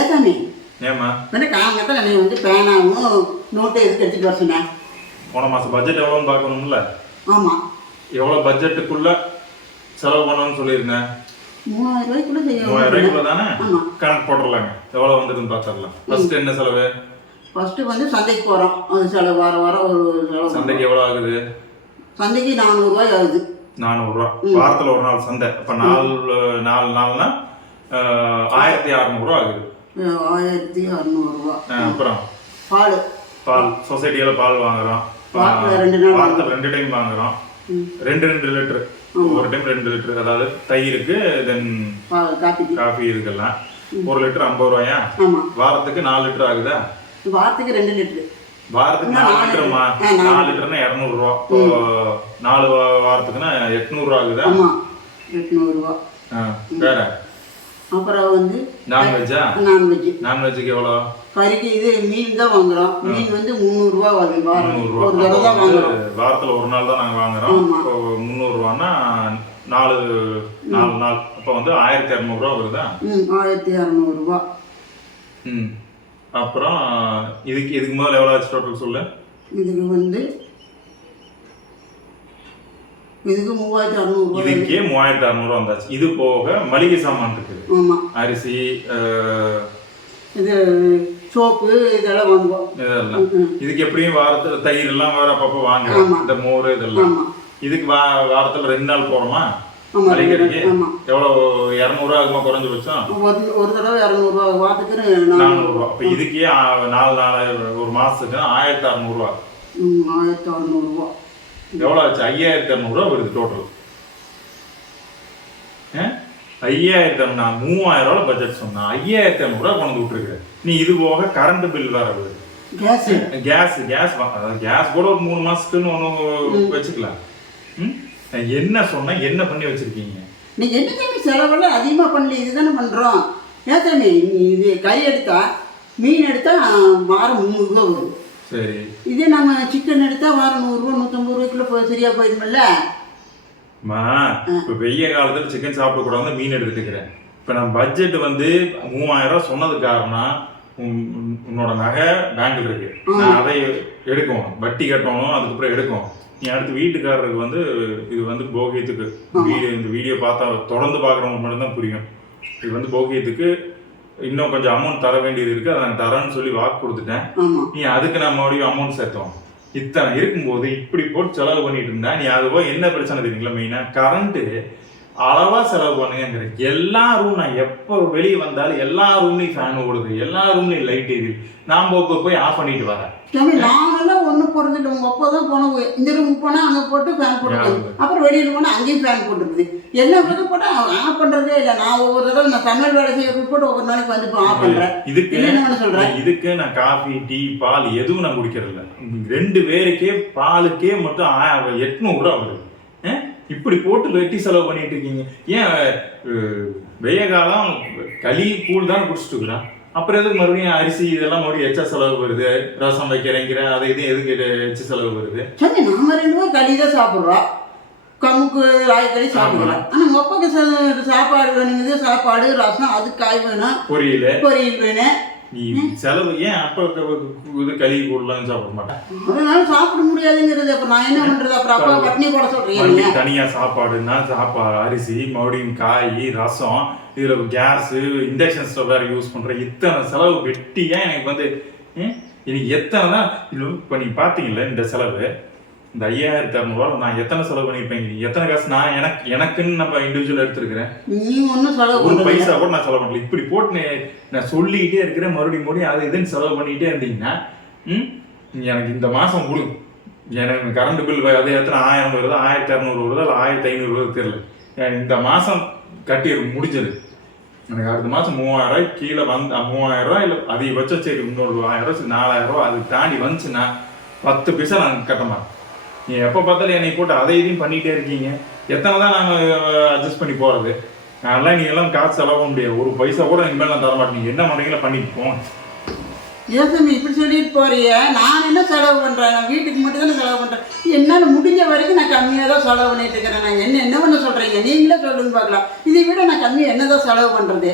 ஏசாமி ஏம்மா வந்து காலங்கத்தில் நீ வந்து பேனாவும் நோட்டு எதுக்கு எடுத்துட்டு வர போன மாதம் பட்ஜெட் எவ்வளோன்னு பார்க்கணும்ல? ஆமாம் எவ்வளோ பட்ஜெட்டுக்குள்ள செலவு பண்ணணும்னு சொல்லியிருந்தேன். மூவாயிரம் ரூபாய்க்குள்ள செய்ய மூவாயிரம் ரூபாய்க்குள்ள தானே கணக்கு போட்டுடலாங்க எவ்வளோ வந்ததுன்னு பார்த்துடலாம். ஃபர்ஸ்ட் என்ன செலவு? ஃபஸ்ட்டு வந்து சந்தைக்கு போகிறோம் அது செலவு வாரம் வாரம் ஒரு செலவு. சந்தைக்கு எவ்வளோ ஆகுது? சந்தைக்கு நானூறுரூவாய் ஆகுது. நானூறுரூவா வாரத்தில் ஒரு நாள் சந்தை. அப்போ நாலு நாலு நாள்னா ஆயிரத்தி அறநூறுவா ஆகுது. ஆயிரத்தி அறநூறுரூவா ஆஹ், அப்புறம்? பால். பால். சொசைட்டியில் பால் வாங்குறோம். வாரத்துல ரெண்டு நாள் வாரத்தில் ரெண்டு டைம் வாங்குறோம். ரெண்டு ரெண்டு லிட்டரு. ஒரு டைம் ரெண்டு லிட்டரு. அதாவது தயிருக்கு தென் காப்பிக்கு காஃபி. இதுக்கெல்லாம் ஒரு லிட்டர் ஐம்பது ரூபாயா? வாரத்துக்கு நாலு லிட்டர் ஆகுதா? வாரத்துக்கு ரெண்டு லிட்டரு. வாரத்துக்கு நாலு லிட்டருமா? நாலு. லிட்டர்னா இரநூறுவா. இப்போ நாலு வாரத்துக்குன்னா எட்நூறுவா ஆகுதா? ஆ, வேற? அப்புறம் வந்து நான்வெஜ்ஜா? நான்வெஜ். நான்வெஜ்ஜுக்கு எவ்வளோ? கறிக்கு இது மீன் தான் வாங்குறோம். மீன் வந்து முந்நூறுரூவா வருது ஒரு தடவை தான் வாங்குறோம். வாரத்தில் ஒரு நாள் தான் நாங்கள் வாங்குறோம். இப்போ முந்நூறுரூவான்னா நாலு நாலு நாள். அப்போ வந்து ஆயிரத்தி இரநூறுவா வருதா? ம் ஆயிரத்தி இரநூறுவா ம். அப்புறம் இதுக்கு இதுக்கு முதல்ல எவ்வளோ ஆச்சு டோட்டல் சொல்லு? இதுக்கு வந்து இதுக்கு மூவாயிரத்தி அறநூறுவா இதுக்கே மூவாயிரத்தி அறநூறுவா வந்தாச்சு. இது போக மளிகை சாமான் இருக்குது. ஆமாம் அரிசி இது சோப்பு இதெல்லாம் வாங்குவோம். இதெல்லாம். இதுக்கு எப்படியும் வாரத்துல தயிர் எல்லாம் வேற அப்பப்போ வாங்குறோம். இந்த மோர் இதெல்லாம். இதுக்கு வா வாரத்துல ரெண்டு நாள் போறோமா மளிகைக்கு. எவ்வளோ இரநூறுவா ஆகுமா குறைஞ்சபட்சம் ஒரு தடவை இரநூறுவா வாரத்துக்கு நான் நானூறுரூவா அப்போ இதுக்கே நாலு நாள் ஒரு மாசத்துக்கு ஆயிரத்தி அறநூறுவா ஆயிரத்தி அறநூறுவா எவ்வளோ ஆச்சு? ஐயாயிரத்தி அறநூறுவா வருது டோட்டல் ஐயாயிரத்தி நான் மூவாயிரம் ரூபா பட்ஜெட் சொன்னா ஐயாயிரத்தி இரநூறுவா கொண்டு விட்டுருக்குற நீ இது போக கரண்ட் பில் வேற வருது. கேஸு கேஸ் கேஸ் கேஸ் கூட ஒரு மூணு மாசத்துக்குன்னு ஒன்று வச்சுக்கலாம். என்ன சொன்னேன் என்ன பண்ணி வச்சிருக்கீங்க? நீ என்ன செலவெல்லாம் அதிகமாக பண்ணல இதுதானே பண்ணுறோம் ஏன் இது கறி எடுத்தா மீன் எடுத்தா வாரம் முந்நூறுரூவா வரும். சரி. இதே நம்ம சிக்கன் எடுத்தா வாரம் நூறுரூவா நூற்றம்பது போய் சரியா போயிடுமில்ல மா இப்போ வெய்ய காலத்துல சிக்கன் சாப்பிடக்கூடாது மீன் எடுத்துக்கிறேன் இப்போ நான் பட்ஜெட் வந்து மூவாயிரம் ரூபாய் சொன்னது காரணம் உன்- உன்- உன்னோட நகை பேங்க்ல இருக்கு. நான் அதை எடுக்கும் வட்டி கட்டணும் அதுக்கப்புறம் எடுக்கும் நீ அடுத்து வீட்டுக்காரருக்கு வந்து இது வந்து போகியத்துக்கு வீடியோ இந்த வீடியோ பார்த்தா தொடர்ந்து பார்க்குறவங்களுக்கு மட்டும்தான் புரியும். இது வந்து போகியத்துக்கு இன்னும் கொஞ்சம் அமௌண்ட் தர வேண்டியது இருக்கு. அதை நான் தரேன்னு சொல்லி வாக்கு கொடுத்துட்டேன். நீ அதுக்கு நான் மறுபடியும் அமௌண்ட் சேர்த்தோம். இத்தனை இருக்கும்போது இப்படி போட்டு செலவு பண்ணிட்டு இருந்தா நீ அது என்ன பிரச்சனை தெரியுங்களா மெயினா கரண்ட்டு அளவா செலவு பண்ணுங்கிற எல்லா ரூம் நான் எப்போ வெளியே வந்தாலும் எல்லா ரூம்லயும் ஃபேன் ஓடுது. எல்லா ரூம்லயும் லைட் எரியுது நான் போக போய் ஆஃப் பண்ணிட்டு வரேன். தம்பி நாங்கெல்லாம் ஒன்றும் போகிறதில்ல உங்கள் அப்பா தான் போனோம் இந்த ரூமுக்கு போனால் அங்கே போட்டு ஃபேன் போட்டுருக்குது அப்புறம் வெளியில் போனால் அங்கேயும் ஃபேன் போட்டுருக்குது எல்லா பக்கம் போட்டால் ஆஃப் பண்ணுறதே இல்லை. நான் ஒவ்வொரு தடவை நான் சமையல் வேலை செய்யறது போட்டு ஒவ்வொரு நாளைக்கு வந்து ஆஃப் பண்ணுறேன் இதுக்கு என்ன சொல்கிறேன் இதுக்கு நான் காஃபி டீ பால் எதுவும் நான் குடிக்கிறது இல்ல ரெண்டு பேருக்கே பாலுக்கே மட்டும் ஆ- எட்நூறு ரூபா வருது? இப்படி போட்டு வெட்டி செலவு பண்ணிட்டு இருக்கீங்க. ஏன் வெய்ய காலம் களி கூழ் தான் குடிச்சிட்டு இருக்கிறான். அப்புறம் எதுக்கு மறுபடியும் அரிசி இதெல்லாம் மறுபடியும் எச்சா செலவு வருது? ரசம் வைக்கிறேங்கிற அது இது எதுக்கு எச்ச செலவு வருது? சரி நாம ரெண்டு பேரும் களி தான் சாப்பிட்றோம். கமுக்கு ராய்க்களி சாப்பிடுறோம். ஆனால் சா- சாப்பாடு வேணுங்குது சாப்பாடு ரசம் அது காய் வேணும். பொரியல. பொரியல் வேணும். நீ செலவு ஏன் அப்ப இது களி கூழ்லாம் சாப்பிட மாட்டேன்? அதனால சாப்பிட முடியாதுங்கிறது அப்போ நான் என்ன பண்ணுறது அப்புறம் அப்பா பட்னி போட மறுபடியும் தனியா சாப்பாடுன்னா சாப்பாடு அரிசி மறுபடியும் காய் ரசம் இதுல கேஸ் இண்டக்ஷன் ஸ்டவ் வேற யூஸ் பண்ற இத்தனை செலவு வெட்டியா எனக்கு வந்து எனக்கு எத்தனை தான் இப்போ நீங்க பாத்தீங்கல்ல இந்த செலவு? இந்த ஐயாயிரத்தி அறநூறுவா நான் எத்தனை செலவு பண்ணியிருப்பேன்? நீ எத்தனை காசு? நான் எனக்கு எனக்குன்னு நம்ம இண்டிவிஜுவல் எடுத்திருக்கிறேன். நீ ஒன்றும் செலவு ஒரு பைசா கூட நான் செலவு பண்ணல. இப்படி போட்டு நே- நான் சொல்லிக்கிட்டே இருக்கிறேன். மறுபடியும் மறுபடியும் அது இதுன்னு செலவு பண்ணிக்கிட்டே இருந்தீங்கன்னா ம் எனக்கு இந்த மாசம் கொடு. எனக்கு கரண்ட் பில் அது எத்தனை? ஆயிரம் வருதா? ஆயிரத்தி இரநூறு வருதா? இல்லை ஆயிரத்தி ஐநூறு வருது? தெரியல. எனக்கு இந்த மாசம் கட்டி முடிஞ்சது எனக்கு அடுத்த மாசம் மூவாயிரம் ரூபாய் கீழே வந்து மூவாயிரம் ரூபாய் இல்லை அதிகபட்சம் சரி இன்னொரு ஆயிரம் ரூபாய் நாலாயிரம் ரூபாய் அது தாண்டி வந்துச்சுன்னா பத்து பைசா நான் கட்ட மாட்டேன். நீ எப்போ பார்த்தாலும் என்னை போட்டு அதை இதையும் பண்ணிகிட்டே இருக்கீங்க. எத்தனை தான் நாங்கள் அட்ஜஸ்ட் பண்ணி போகிறது அதெல்லாம் நீ எல்லாம் காசு செலவு முடியாது. ஒரு பைசா கூட இனிமேல் நான் தரமாட்டேன் என்ன பண்ணுறீங்களோ பண்ணிட்டு போங்க ஏசமி இப்படி சொல்லிட்டு போறிய? நான் என்ன செலவு பண்றேன்? நான் வீட்டுக்கு மட்டும் தானே செலவு பண்றேன். என்னால முடிஞ்ச வரைக்கும் நான் கம்மியாக தான் செலவு பண்ணிட்டு இருக்கிறேன். நான் என்ன என்ன பண்ண சொல்றீங்க? நீங்களே சொல்லுன்னு பார்க்கலாம். இதை விட நான் கம்மியாக என்னதான் செலவு பண்றது?